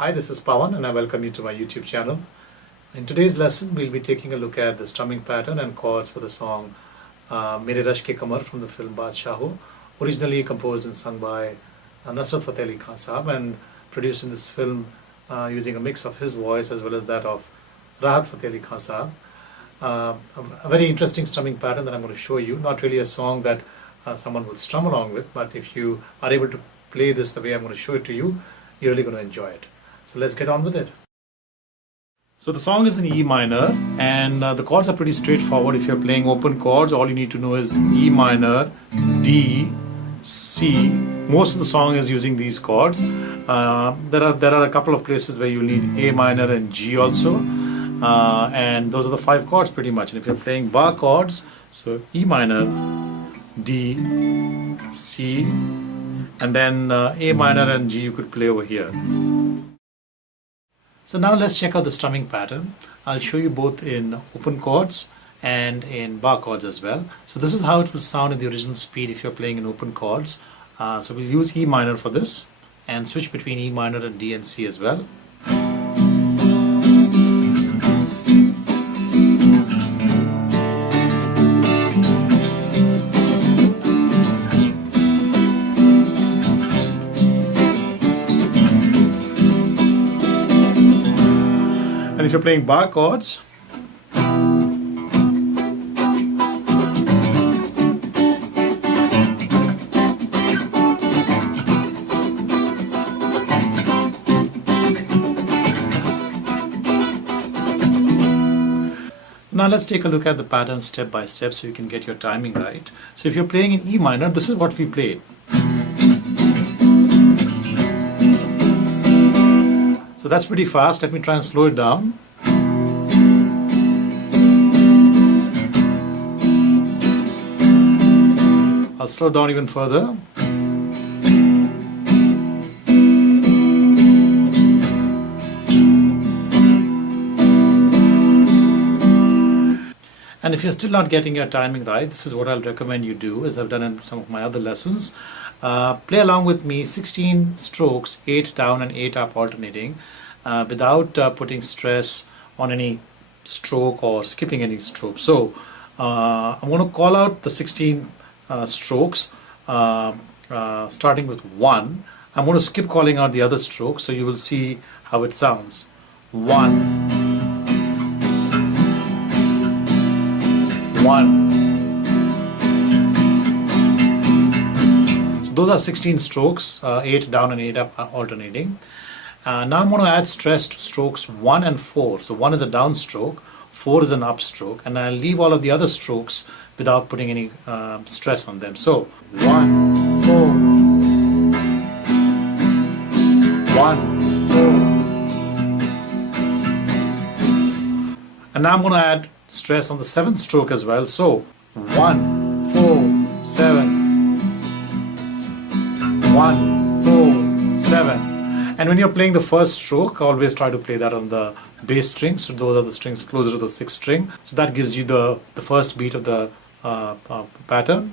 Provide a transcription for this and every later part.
Hi, this is Pawan and I welcome you to my YouTube channel. In today's lesson, we'll be taking a look at the strumming pattern and chords for the song Mere Rash Ke Kamar from the film Badshah, originally composed and sung by Nusrat Fateh Ali Khan Sahab and produced in this film using a mix of his voice as well as that of Rahat Fateh Ali Khan Sahab. A very interesting strumming pattern that I'm going to show you. Not really a song that someone would strum along with, but if you are able to play this the way I'm going to show it to you, you're really going to enjoy it. So let's get on with it. So the song is in E minor and the chords are pretty straightforward. If you're playing open chords, all you need to know is E minor, D, C. Most of the song is using these chords. There are a couple of places where you need A minor and G also. And those are the 5 chords pretty much. And if you're playing bar chords, so E minor, D, C, and then A minor and G you could play over here. So now let's check out the strumming pattern. I'll show you both in open chords and in bar chords as well. So this is how it will sound in the original speed if you're playing in open chords. So we'll use E minor for this and switch between E minor and D and C as well. And if you're playing bar chords, now let's take a look at the pattern step by step so you can get your timing right. So if you're playing in E minor, this is what we played. So that's pretty fast. Let me try and slow it down. I'll slow down even further. And if you're still not getting your timing right, this is what I'll recommend you do, as I've done in some of my other lessons. Play along with me 16 strokes, 8 down and 8 up alternating, without putting stress on any stroke or skipping any stroke. So I'm going to call out the 16 strokes, starting with 1. I'm going to skip calling out the other strokes, so you will see how it sounds. 1. 1. So those are 16 strokes, 8 down and 8 up alternating. Now I'm going to add stress to strokes 1 and 4. So 1 is a down stroke, 4 is an up stroke, and I'll leave all of the other strokes without putting any stress on them. So 1, 4, 1, 4. And now I'm going to add stress on the 7th stroke as well. So 1, 4, 7, 1, 4, 7. And when you're playing the first stroke, always try to play that on the bass strings. So those are the strings closer to the 6th string. So that gives you the first beat of the pattern.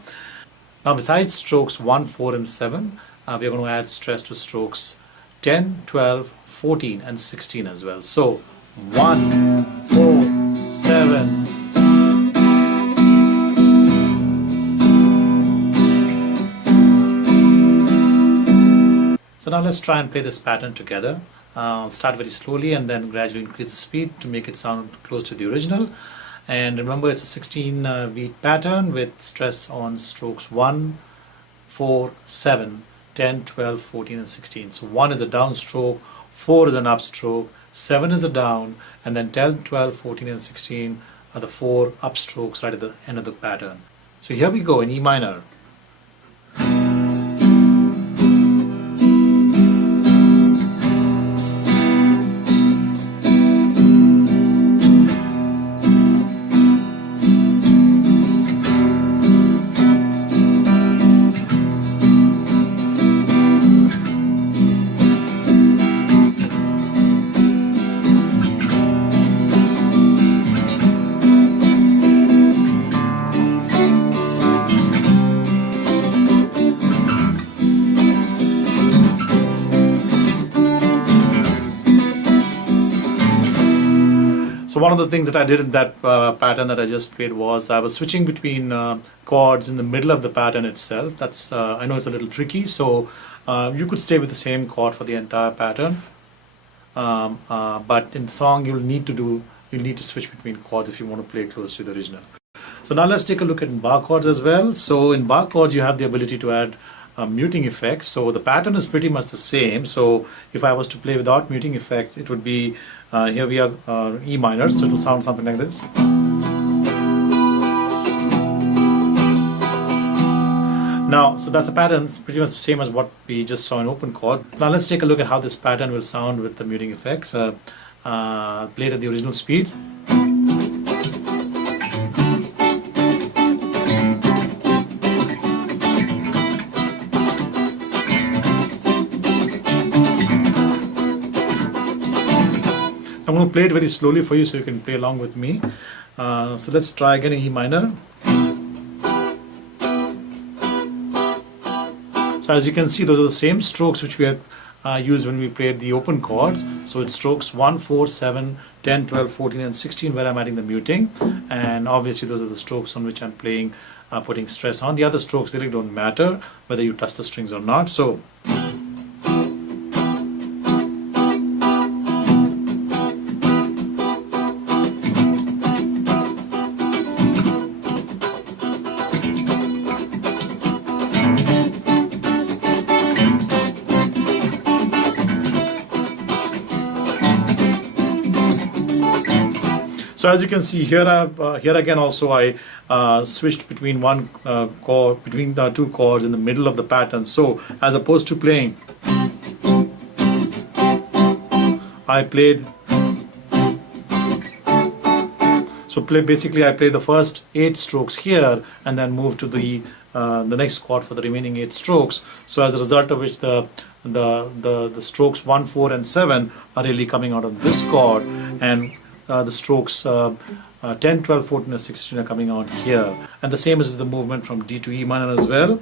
Now besides strokes 1, 4 and 7, we're going to add stress to strokes 10, 12, 14 and 16 as well. So 1, 4, 7. So now let's try and play this pattern together. Start very slowly and then gradually increase the speed to make it sound close to the original. And remember, it's a 16 beat pattern with stress on strokes 1, 4, 7, 10, 12, 14 and 16. So 1 is a down stroke, 4 is an up stroke, 7 is a down, and then 10, 12, 14 and 16 are the 4 up strokes right at the end of the pattern. So here we go in E minor. So one of the things that I did in that pattern that I just played was I was switching between chords in the middle of the pattern itself. That's I know it's a little tricky, so you could stay with the same chord for the entire pattern. But in the song you'll need to switch between chords if you want to play close to the original. So now let's take a look at bar chords as well. So in bar chords you have the ability to add muting effects. So the pattern is pretty much the same. So if I was to play without muting effects, it would be here we have E minor, so it will sound something like this. Now, so that's the pattern. It's pretty much the same as what we just saw in open chord. Now let's take a look at how this pattern will sound with the muting effects. Played at the original speed. I'm going to play it very slowly for you so you can play along with me. So let's try again in E minor. So as you can see, those are the same strokes which we had used when we played the open chords. So it's strokes 1, 4, 7, 10, 12, 14 and 16 where I'm adding the muting. And obviously those are the strokes on which I'm playing, putting stress on. The other strokes really don't matter whether you touch the strings or not. So So as you can see here, here again also I switched between one chord, between two chords in the middle of the pattern. So as opposed to playing, I played. So basically I played the first 8 strokes here and then moved to the next chord for the remaining 8 strokes. So as a result of which the strokes 1, 4 and 7 are really coming out of this chord, and the strokes 10, 12, 14 and 16 are coming out here. And the same is with the movement from D to E minor as well.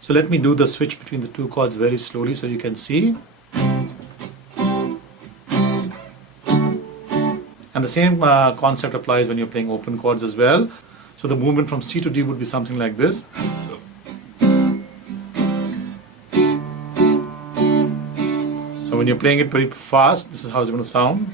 So let me do the switch between the two chords very slowly so you can see. And the same concept applies when you're playing open chords as well. So the movement from C to D would be something like this. So when you're playing it pretty fast, this is how it's going to sound.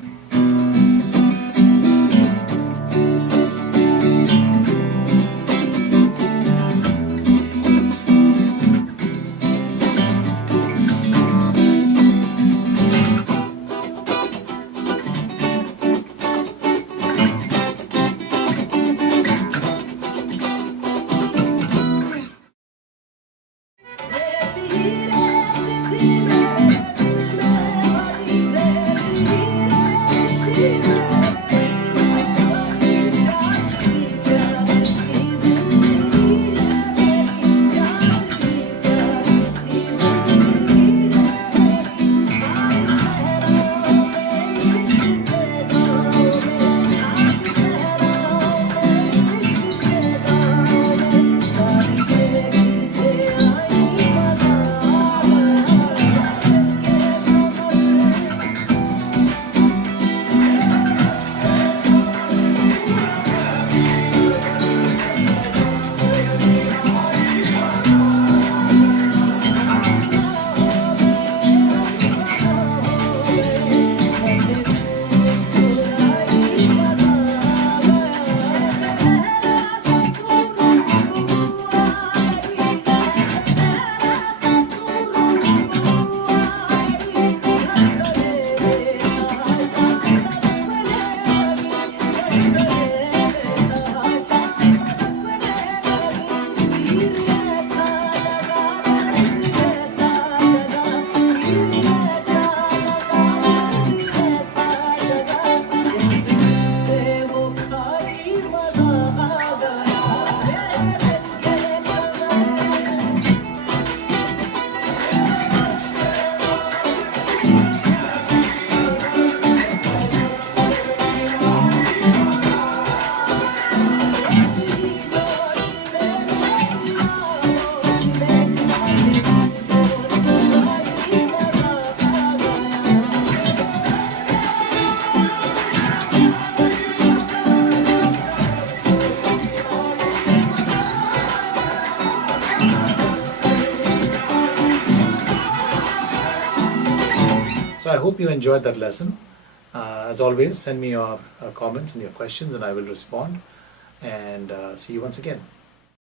I hope you enjoyed that lesson. As always, send me your comments and your questions and I will respond. And see you once again.